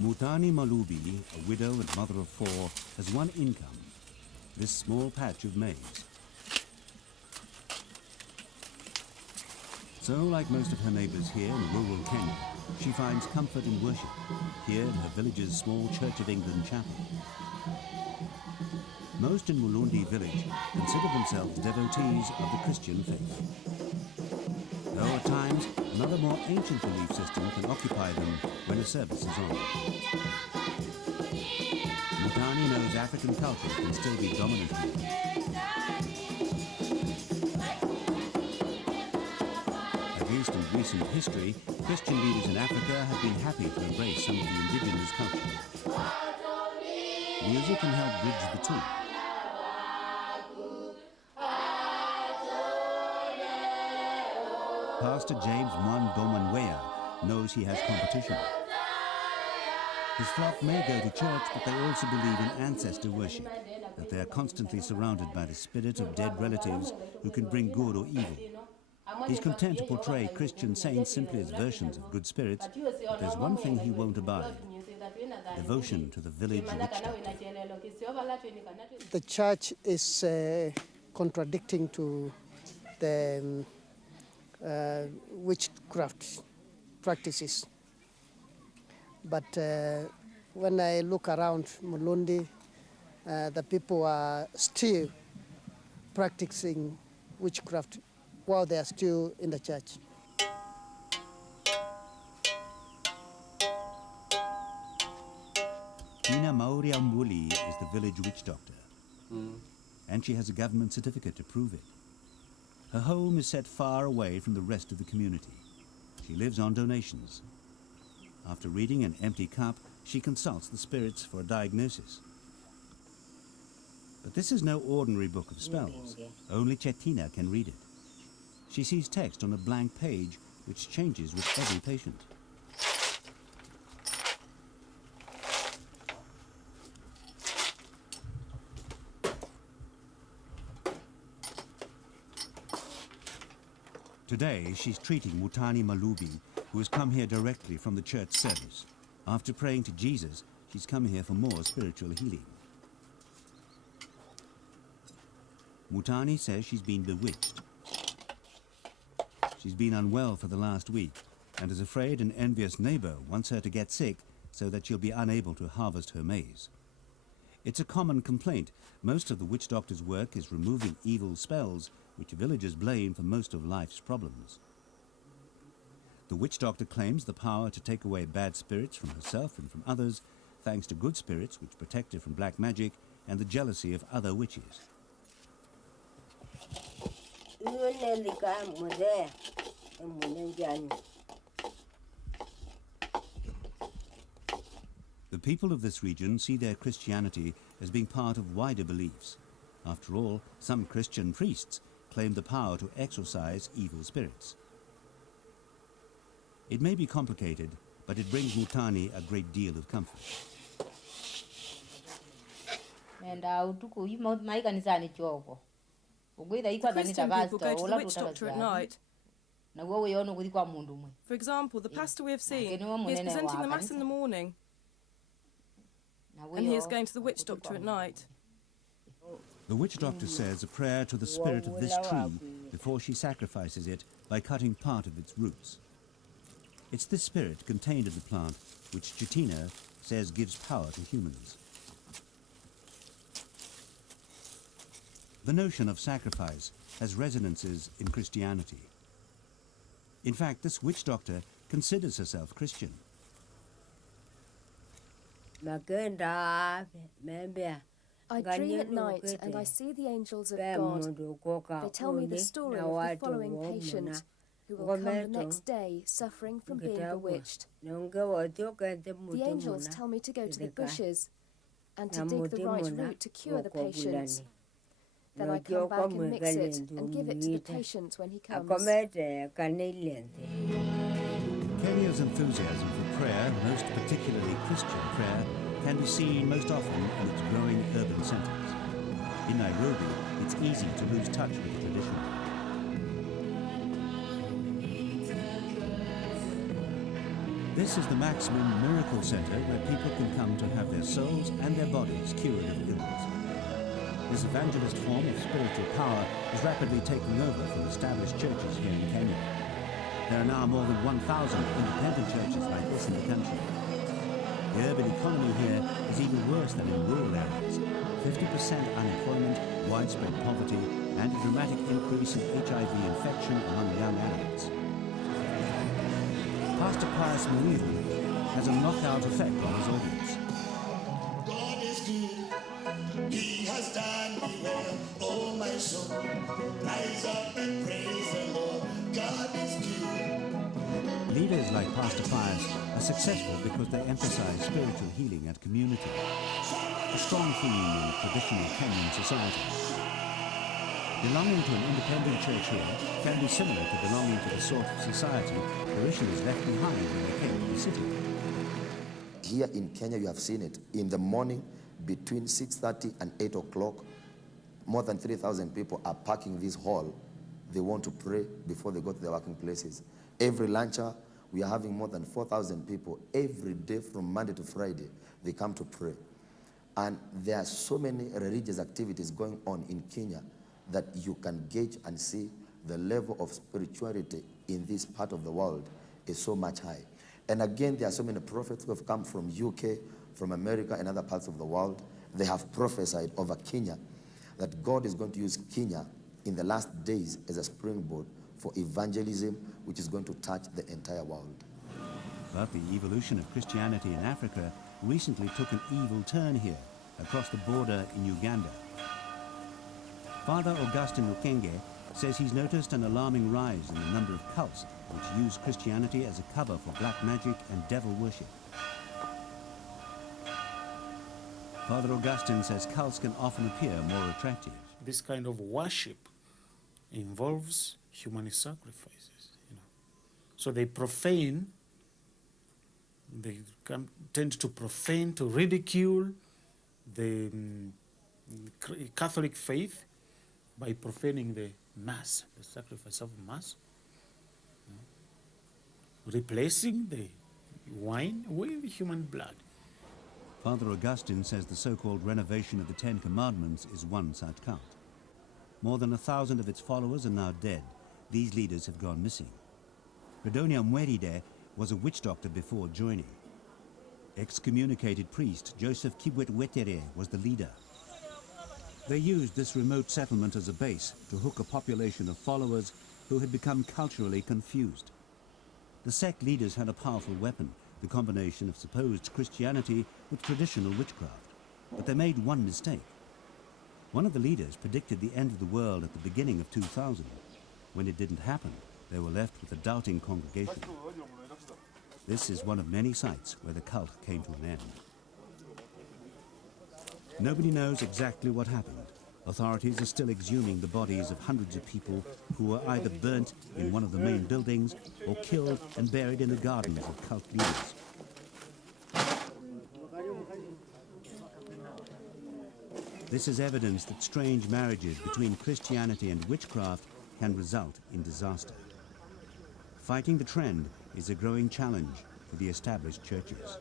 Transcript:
Mutani Malubi, a widow and mother of 4, has one income, this small patch of maize. So, like most of her neighbours here in rural Kenya, she finds comfort in worship, here in her village's small Church of England chapel. Most in Mulundi village consider themselves devotees of the Christian faith. Though at times, another more ancient belief system can occupy them when a service is on. Mutani knows African culture can still be dominant here. At least in recent history, Christian leaders in Africa have been happy to embrace some of the indigenous culture. Music can help bridge the two. Pastor James Mwandomanweya knows he has competition. His flock may go to church, but they also believe in ancestor worship, that they are constantly surrounded by the spirit of dead relatives who can bring good or evil. He's content to portray Christian saints simply as versions of good spirits, but there's one thing he won't abide: devotion to the village witch doctor. The church is contradicting to the witchcraft practices. But when I look around Mulundi, the people are still practicing witchcraft while they are still in the church. Tina Mauri Ambuli is the village witch doctor, and she has a government certificate to prove it. Her home is set far away from the rest of the community. She lives on donations. After reading an empty cup, she consults the spirits for a diagnosis. But this is no ordinary book of spells. Only Chetina can read it. She sees text on a blank page which changes with every patient. Today, she's treating Mutani Malubi, who has come here directly from the church service. After praying to Jesus, she's come here for more spiritual healing. Mutani says she's been bewitched. She's been unwell for the last week and is afraid an envious neighbor wants her to get sick so that she'll be unable to harvest her maize. It's a common complaint. Most of the witch doctor's work is removing evil spells, which villagers blame for most of life's problems. The witch doctor claims the power to take away bad spirits from herself and from others, thanks to good spirits which protect her from black magic and the jealousy of other witches. The people of this region see their Christianity as being part of wider beliefs. After all, some Christian priests claim the power to exorcise evil spirits. It may be complicated, but it brings Mutani a great deal of comfort. The Christian people go to the witch doctor at night. For example, the pastor we have seen, he is presenting the Mass in the morning, and he is going to the witch doctor at night. The witch doctor says a prayer to the spirit of this tree before she sacrifices it by cutting part of its roots. It's this spirit contained in the plant which Chetina says gives power to humans. The notion of sacrifice has resonances in Christianity. In fact, this witch doctor considers herself Christian. I dream at night and I see the angels of God. They tell me the story of the following patient who will come the next day suffering from being bewitched. The angels tell me to go to the bushes and to dig the right root to cure the patient. Then I come back and mix it and give it to the patient when he comes. Kenya's enthusiasm for prayer, most particularly Christian prayer, can be seen most often in its growing urban centres. In Nairobi, it's easy to lose touch with tradition. This is the Maximum Miracle Center where people can come to have their souls and their bodies cured of illness. This evangelist form of spiritual power is rapidly taking over from established churches here in Kenya. There are now more than 1,000 independent churches like this in the country. The urban economy here is even worse than in rural areas. 50% unemployment, widespread poverty, and a dramatic increase in HIV infection among young adults. Pastor Pius Muriu has a knockout effect on his audience. God is good, He has done me well, oh my soul, rise up and praise the Lord, God is good. Leaders like Pastor Pius are successful because they emphasize spiritual healing and community, a strong theme in traditional Kenyan society. Belonging to an independent church here can be similar to belonging to the sort of society parishioners left behind when they came to the city. Here in Kenya, you have seen it. In the morning, between 6:30 and 8 o'clock, more than 3,000 people are packing this hall. They want to pray before they go to their working places. Every lunch hour, we are having more than 4,000 people every day from Monday to Friday. They come to pray. And there are so many religious activities going on in Kenya that you can gauge and see the level of spirituality in this part of the world is so much high. And again, there are so many prophets who have come from UK, from America, and other parts of the world. They have prophesied over Kenya that God is going to use Kenya in the last days as a springboard for evangelism, which is going to touch the entire world. But the evolution of Christianity in Africa recently took an evil turn here, across the border in Uganda. Father Augustine Lukenge says he's noticed an alarming rise in the number of cults which use Christianity as a cover for black magic and devil worship. Father Augustine says cults can often appear more attractive. This kind of worship involves human sacrifices, So they profane, they tend to profane, to ridicule the Catholic faith by profaning the Mass, the sacrifice of Mass, replacing the wine with human blood. Father Augustine says the so-called renovation of the Ten Commandments is one such cult. More than 1,000 of its followers are now dead. These leaders have gone missing. Redonia Mweride was a witch doctor before joining. Excommunicated priest Joseph Kibwet Wetere was the leader. They used this remote settlement as a base to hook a population of followers who had become culturally confused. The sect leaders had a powerful weapon, the combination of supposed Christianity with traditional witchcraft. But they made one mistake. One of the leaders predicted the end of the world at the beginning of 2000. When it didn't happen, they were left with a doubting congregation. This is one of many sites where the cult came to an end. Nobody knows exactly what happened. Authorities are still exhuming the bodies of hundreds of people who were either burnt in one of the main buildings or killed and buried in the gardens of cult leaders. This is evidence that strange marriages between Christianity and witchcraft can result in disaster. Fighting the trend is a growing challenge for the established churches.